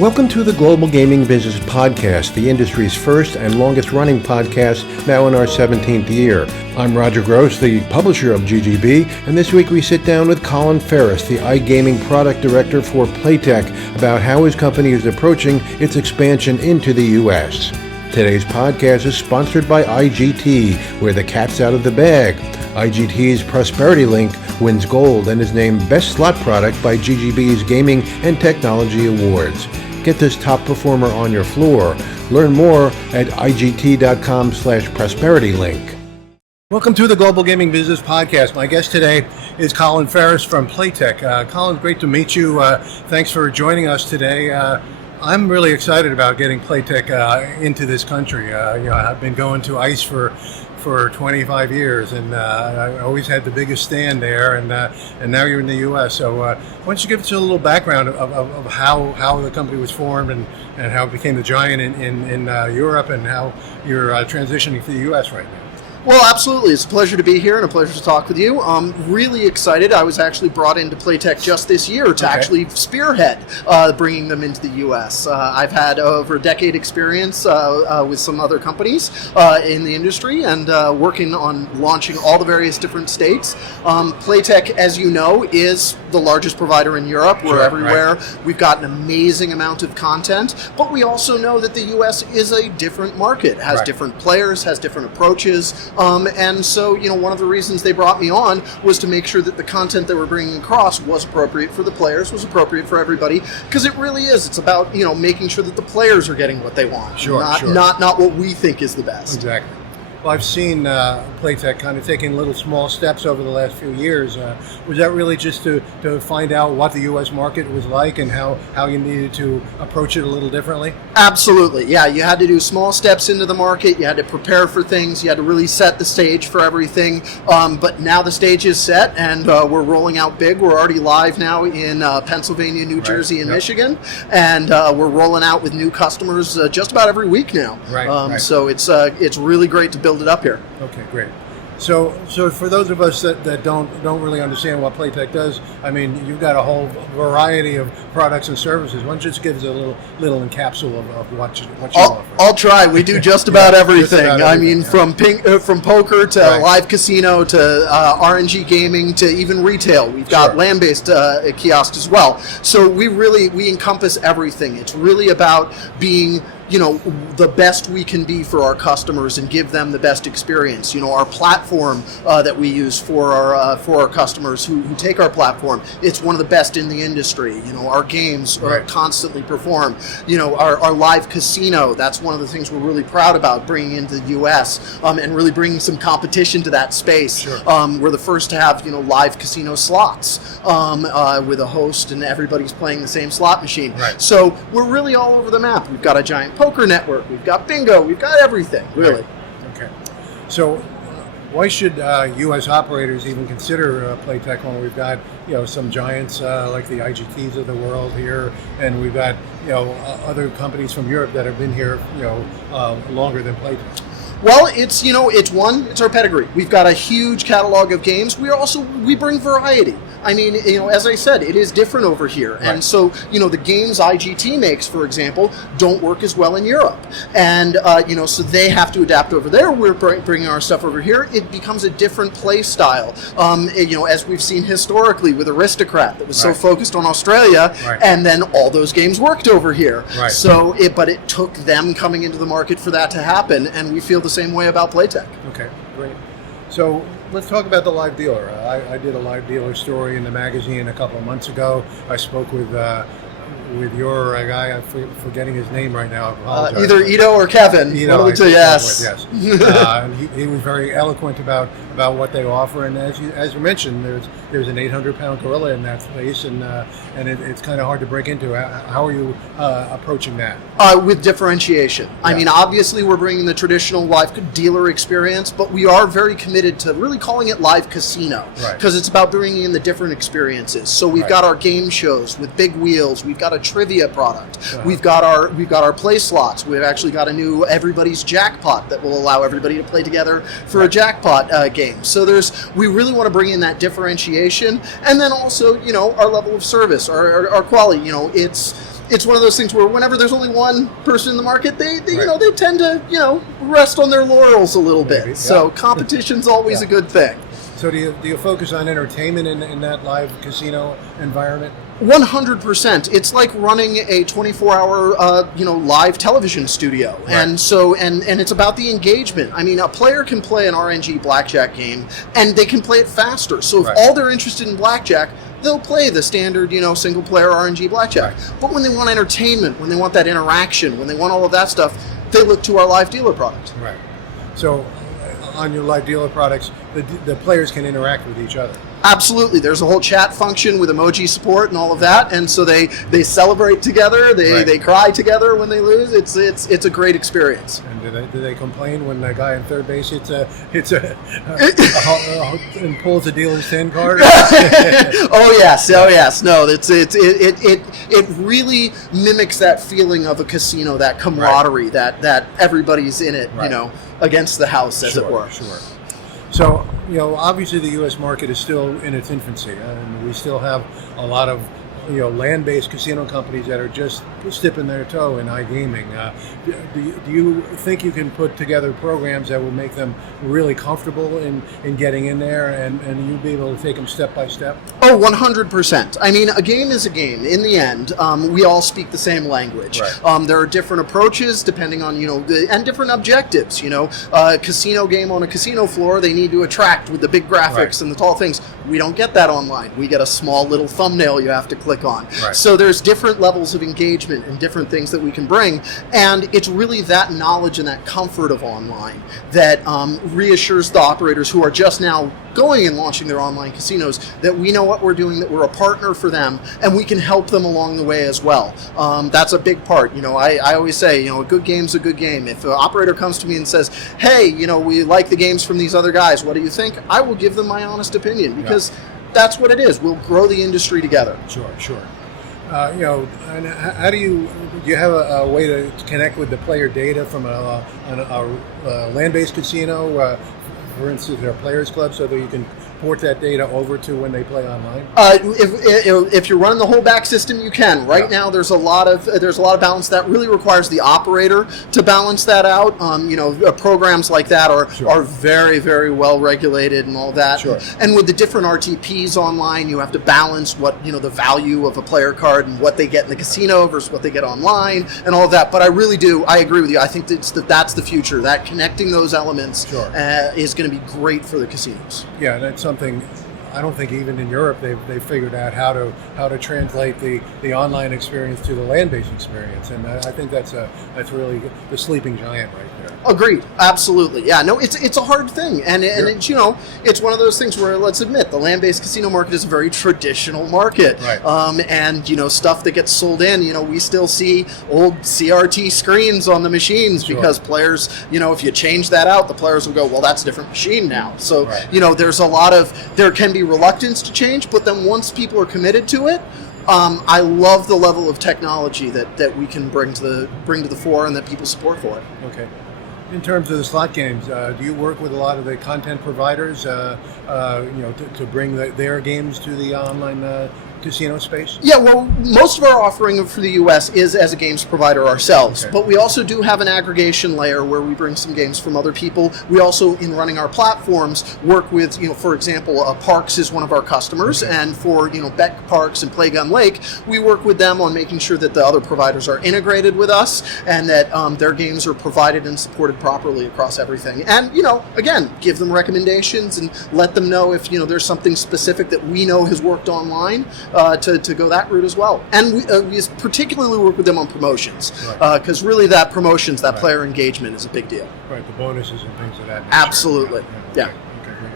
Welcome to the Global Gaming Business Podcast, the industry's first and longest running podcast, now in our 17th year. I'm Roger Gross, the publisher of GGB, and this week we sit down with Colin Ferris, the iGaming product director for Playtech, about how his company is approaching its expansion into the U.S. Today's podcast is sponsored by IGT, where the cat's out of the bag. IGT's Prosperity Link wins gold and is named Best Slot Product by GGB's Gaming and Technology Awards. Get this top performer on your floor. Learn more at igt.com/prosperitylink. Welcome to the Global Gaming Business Podcast. My guest today is Colin Ferris from Playtech. Colin, great to meet you. Thanks for joining us today. I'm really excited about getting Playtech into this country. I've been going to ICE for 25 years, and I always had the biggest stand there, and now you're in the U.S. So why don't you give us a little background of how the company was formed and how it became the giant in Europe, and how you're transitioning to the U.S. right now? Well, absolutely. It's a pleasure to be here and a pleasure to talk with you. I'm really excited. I was actually brought into Playtech just this year to actually spearhead bringing them into the U.S. I've had over a decade experience with some other companies in the industry and working on launching all the various different states. Playtech, as you know, is the largest provider in Europe. We're everywhere. Right. We've got an amazing amount of content, but we also know that the U.S. is a different market, has different players, has different approaches. And so, one of the reasons they brought me on was to make sure that the content that we're bringing across was appropriate for the players, was appropriate for everybody, because it really is. It's about, making sure that the players are getting what they want, not what we think is the best. Exactly. Well, I've seen Playtech kind of taking little small steps over the last few years. Was that really just to find out what the U.S. market was like and how you needed to approach it a little differently? Absolutely. Yeah, you had to do small steps into the market. You had to prepare for things. You had to really set the stage for everything. But now the stage is set, and we're rolling out big. We're already live now in Pennsylvania, New Jersey, and Michigan. And we're rolling out with new customers just about every week now. So it's really great to build it up here. Okay, great. So for those of us that don't really understand what Playtech does, I mean, you've got a whole variety of products and services. Why don't you just give us a little encapsule of what you offer? I'll try. We do just about everything. I mean, from poker to live casino to RNG gaming to even retail. We've got land-based kiosks as well. So we encompass everything. It's really about being the best we can be for our customers and give them the best experience. Our platform that we use for our customers who take our platform, it's one of the best in the industry. Our games constantly perform. Our live casino, that's one of the things we're really proud about bringing into the U.S. And really bringing some competition to that space. We're the first to have live casino slots with a host and everybody's playing the same slot machine. So we're really all over the map. We've got a giant poker network, we've got bingo, we've got everything, really. Okay. So why should U.S. operators even consider Playtech when we've got some giants like the IGTs of the world here, and we've got other companies from Europe that have been here longer than Playtech? Well, it's our pedigree. We've got a huge catalog of games. We bring variety. I mean, as I said, it is different over here. And so, the games IGT makes, for example, don't work as well in Europe. And, so they have to adapt over there. We're bringing our stuff over here. It becomes a different play style. As we've seen historically with Aristocrat that was so focused on Australia, and then all those games worked over here. So, but it took them coming into the market for that to happen, and we feel the same way about Playtech. Okay, great. So let's talk about the live dealer. I did a live dealer story in the magazine a couple of months ago. I spoke with your guy. I'm forgetting his name right now. Either Ito or Kevin. Ito, yes. He was very eloquent about what they offer, and as you mentioned, there's an 800-pound gorilla in that space, and it's kind of hard to break into. How are you approaching that? With differentiation. I mean, obviously, we're bringing the traditional live dealer experience, but we are very committed to really calling it live casino, because it's about bringing in the different experiences. So we've got our game shows with big wheels. We've got a trivia product. We've got our play slots. We've actually got a new Everybody's Jackpot that will allow everybody to play together for a jackpot game. So we really want to bring in that differentiation, and then also our level of service, our quality. it's one of those things where whenever there's only one person in the market, they right. you know, they tend to, rest on their laurels a little bit. Maybe, yeah. So competition's always a good thing. So do you focus on entertainment in that live casino environment? 100%. It's like running a 24-hour, live television studio, Right. and so and it's about the engagement. I mean, a player can play an RNG blackjack game, and they can play it faster. So if Right. all they're interested in blackjack, they'll play the standard, single-player RNG blackjack. Right. But when they want entertainment, when they want that interaction, when they want all of that stuff, they look to our live dealer product. Right. So on your live dealer products, the players can interact with each other. Absolutely. There's a whole chat function with emoji support and all of that, and so they celebrate together. They cry together when they lose. It's a great experience. And do they complain when the guy in third base hits a and pulls the dealer's 10 card? Oh yes. No, it really mimics that feeling of a casino, that camaraderie, Right. that everybody's in it, Right. against the house, as Sure, it were. Sure. So, obviously the U.S. market is still in its infancy, and we still have a lot of, land-based casino companies that are just dipping their toe in iGaming. Do you think you can put together programs that will make them really comfortable in getting in there, and you be able to take them step by step? Oh, 100%. I mean, a game is a game. In the end, we all speak the same language. Right. There are different approaches depending on, and different objectives. A casino game on a casino floor, they need to attract with the big graphics Right. and the tall things. We don't get that online. We get a small little thumbnail you have to click on. Right. So there's different levels of engagement and different things that we can bring. And it's really that knowledge and that comfort of online that reassures the operators who are just now going and launching their online casinos that we know what we're doing, that we're a partner for them, and we can help them along the way as well. That's a big part. I always say, a good game's a good game. If an operator comes to me and says, hey, we like the games from these other guys, what do you think? I will give them my honest opinion, because that's what it is. We'll grow the industry together. Sure. And how do you have a way to connect with the player data from a land-based casino, for instance, their players club, so that you can port that data over to when they play online? If you're running the whole back system, you can. Right now, there's a lot of balance that really requires the operator to balance that out. Programs like that are very, very well regulated and all that. Sure. And with the different RTPs online, you have to balance what the value of a player card and what they get in the casino versus what they get online and all of that. But I agree with you. I think that's the future. That connecting those elements is going to be great for the casinos. Yeah, that's something I don't think even in Europe they've figured out how to translate the online experience to the land-based experience, and I think that's really the sleeping giant right there. Agreed, absolutely. Yeah, no, it's a hard thing, and it's it's one of those things where, let's admit, the land-based casino market is a very traditional market, right. And stuff that gets sold in, we still see old CRT screens on the machines because players, if you change that out, the players will go, well, that's a different machine now. So there's there can be reluctance to change, but then once people are committed to it, I love the level of technology that we can bring to the fore and that people support for it. Okay. In terms of the slot games, do you work with a lot of the content providers, to bring their games to the online casino space? Yeah, well, most of our offering for the U.S. is as a games provider ourselves, but we also do have an aggregation layer where we bring some games from other people. We also, in running our platforms, work with, for example, Parks is one of our customers, and for, Beck Parks and Playgun Lake, we work with them on making sure that the other providers are integrated with us and that their games are provided and supported properly across everything. And, again, give them recommendations and let them know if, there's something specific that we know has worked online, to go that route as well. And we particularly work with them on promotions, because really that promotions, that player engagement is a big deal. Right, the bonuses and things of that nature. Absolutely, yeah. Okay, great.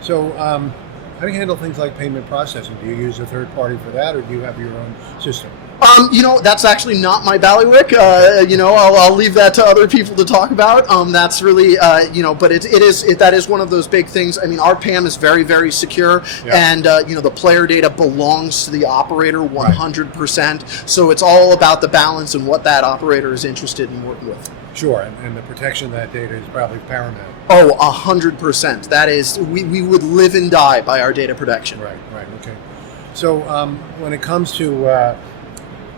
So how do you handle things like payment processing? Do you use a third party for that, or do you have your own system? That's actually not my bailiwick. I'll leave that to other people to talk about. That's really, but that is one of those big things. I mean, our PAM is very, very secure, and the player data belongs to the operator 100%. So it's all about the balance and what that operator is interested in working with. Sure, and the protection of that data is probably paramount. Oh, 100%. That is, we would live and die by our data protection. Right, okay. So when it comes to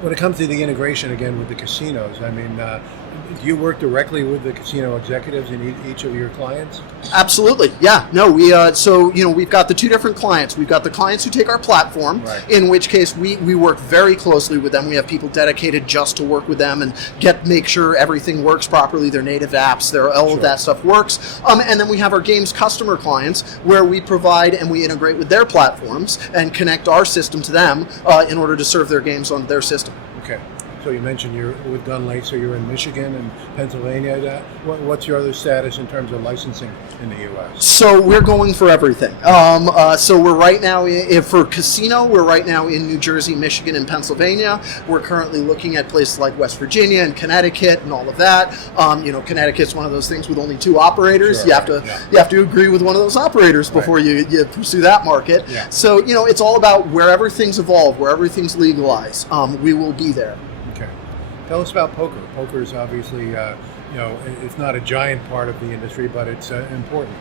When it comes to the integration again with the casinos, I mean, do you work directly with the casino executives in each of your clients? Absolutely, yeah. No, we've got the two different clients. We've got the clients who take our platform, right. In which case we work very closely with them. We have people dedicated just to work with them and make sure everything works properly. Their native apps, all of that stuff works. And then we have our games customer clients where we provide and we integrate with their platforms and connect our system to them in order to serve their games on their system. Okay. So you mentioned you're with Dunlake, so you're in Michigan and Pennsylvania. What's your other status in terms of licensing in the U.S.? So we're going for everything. So we're right now, for casino, we're right now in New Jersey, Michigan, and Pennsylvania. We're currently looking at places like West Virginia and Connecticut and all of that. Connecticut's one of those things with only 2 operators. Sure, you have to agree with one of those operators before you pursue that market. Yeah. So, it's all about wherever things evolve, wherever things legalize, we will be there. Okay. Tell us about poker. Poker is obviously, it's not a giant part of the industry, but it's important.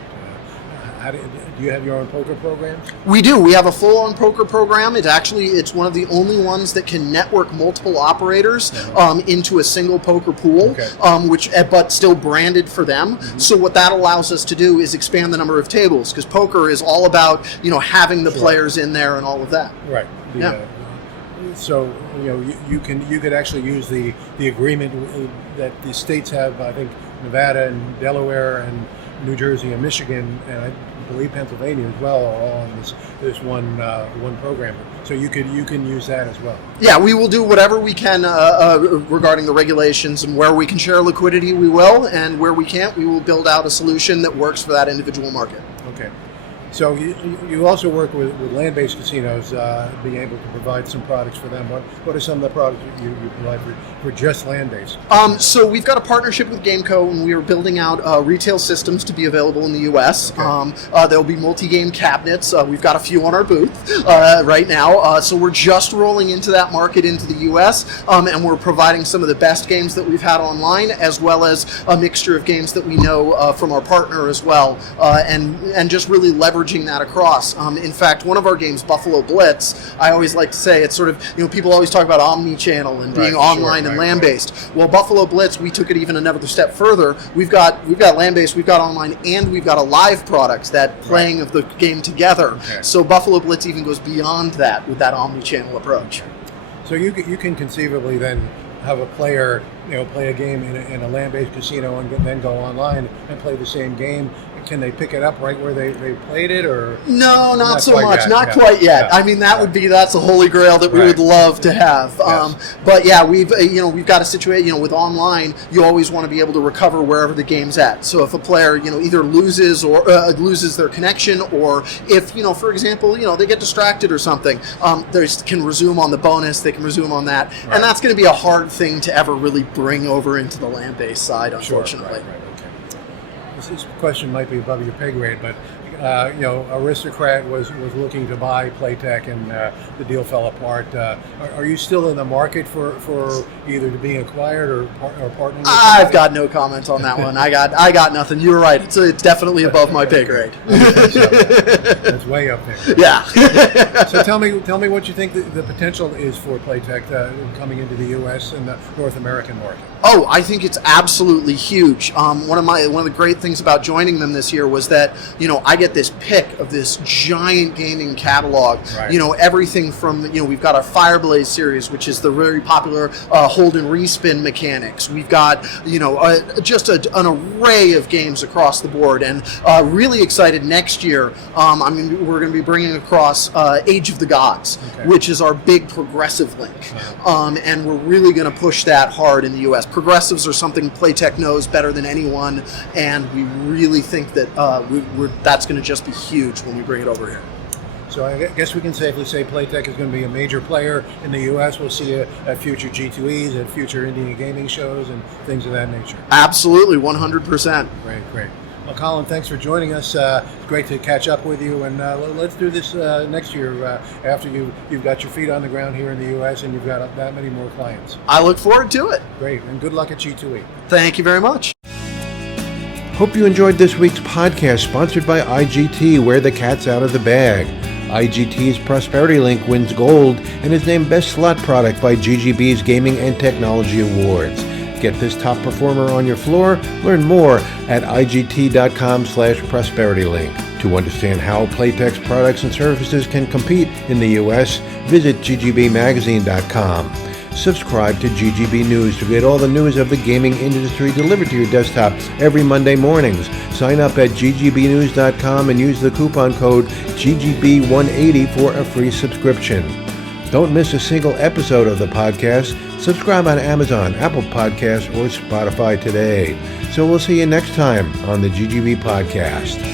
Do you have your own poker program? We do. We have a full-on poker program. It's one of the only ones that can network multiple operators into a single poker pool, okay. But still branded for them. Mm-hmm. So what that allows us to do is expand the number of tables, because poker is all about having the players in there and all of that. Right. So you could actually use the agreement that the states have. I think Nevada and Delaware and New Jersey and Michigan, and I believe Pennsylvania as well, are all on this one program. So you can use that as well. Yeah, we will do whatever we can regarding the regulations, and where we can share liquidity, we will, and where we can't, we will build out a solution that works for that individual market. Okay. So you also work with land-based casinos, being able to provide some products for them. What are some of the products you provide for just land-based? So we've got a partnership with Gameco, and we are building out retail systems to be available in the U.S. Okay. There'll be multi-game cabinets. We've got a few on our booth right now. So we're just rolling into that market into the U.S., and we're providing some of the best games that we've had online, as well as a mixture of games that we know from our partner as well, and just really leveraging that across. In fact, one of our games, Buffalo Blitz, I always like to say it's sort of, people always talk about omni-channel and being online and land-based. Right. Well, Buffalo Blitz, we took it even another step further. We've got land-based, we've got online, and we've got a live product, that playing of the game together. Okay. So Buffalo Blitz even goes beyond that with that omni-channel approach. So you can conceivably then have a player, play a game in a land-based casino and then go online and play the same game. Can they pick it up right where they played it, or no, not so much, yet. Not quite yet. Yeah. I mean, that's a holy grail that we would love to have. Yes. But yeah, we've got a situation. With online, you always want to be able to recover wherever the game's at. So if a player either loses or loses their connection, or if for example they get distracted or something, they can resume on the bonus. They can resume on that, and that's going to be a hard thing to ever really bring over into the land-based side, unfortunately. Sure. Right. This question might be above your pay grade, but Aristocrat was looking to buy Playtech, and the deal fell apart. Are you still in the market for either being acquired or partnering? I've got no comment on that one. I got nothing. You're right. It's definitely above my pay grade. That's way up there. Yeah. So tell me what you think the potential is for Playtech coming into the U.S. and the North American market. Oh, I think it's absolutely huge. One of the great things about joining them this year was that I get this pick of this giant gaming catalog. Right. Everything from we've got our Fireblaze series, which is the very popular hold and respin mechanics. We've got just an array of games across the board, and really excited next year. We're going to be bringing across Age of the Gods, okay, which is our big progressive link, and we're really going to push that hard in the U.S. Progressives are something Playtech knows better than anyone, and we really think that that's going to just be huge when we bring it over here. So I guess we can safely say Playtech is going to be a major player in the U.S. We'll see at future G2Es, at future Indian gaming shows, and things of that nature. Absolutely, 100%. Great. Well, Colin, thanks for joining us. It's great to catch up with you, and let's do this next year after you've got your feet on the ground here in the U.S. and you've got that many more clients. I look forward to it. Great, and good luck at G2E. Thank you very much. Hope you enjoyed this week's podcast, sponsored by IGT, where the cat's out of the bag. IGT's Prosperity Link wins gold and is named Best Slot Product by GGB's Gaming and Technology Awards. Get this top performer on your floor. Learn more at igt.com/prosperitylink. To understand how Playtech's products and services can compete in the U.S., visit ggbmagazine.com. Subscribe to GGB News to get all the news of the gaming industry delivered to your desktop every Monday mornings. Sign up at ggbnews.com and use the coupon code GGB180 for a free subscription. Don't miss a single episode of the podcast. Subscribe on Amazon, Apple Podcasts, or Spotify today. So we'll see you next time on the GGB Podcast.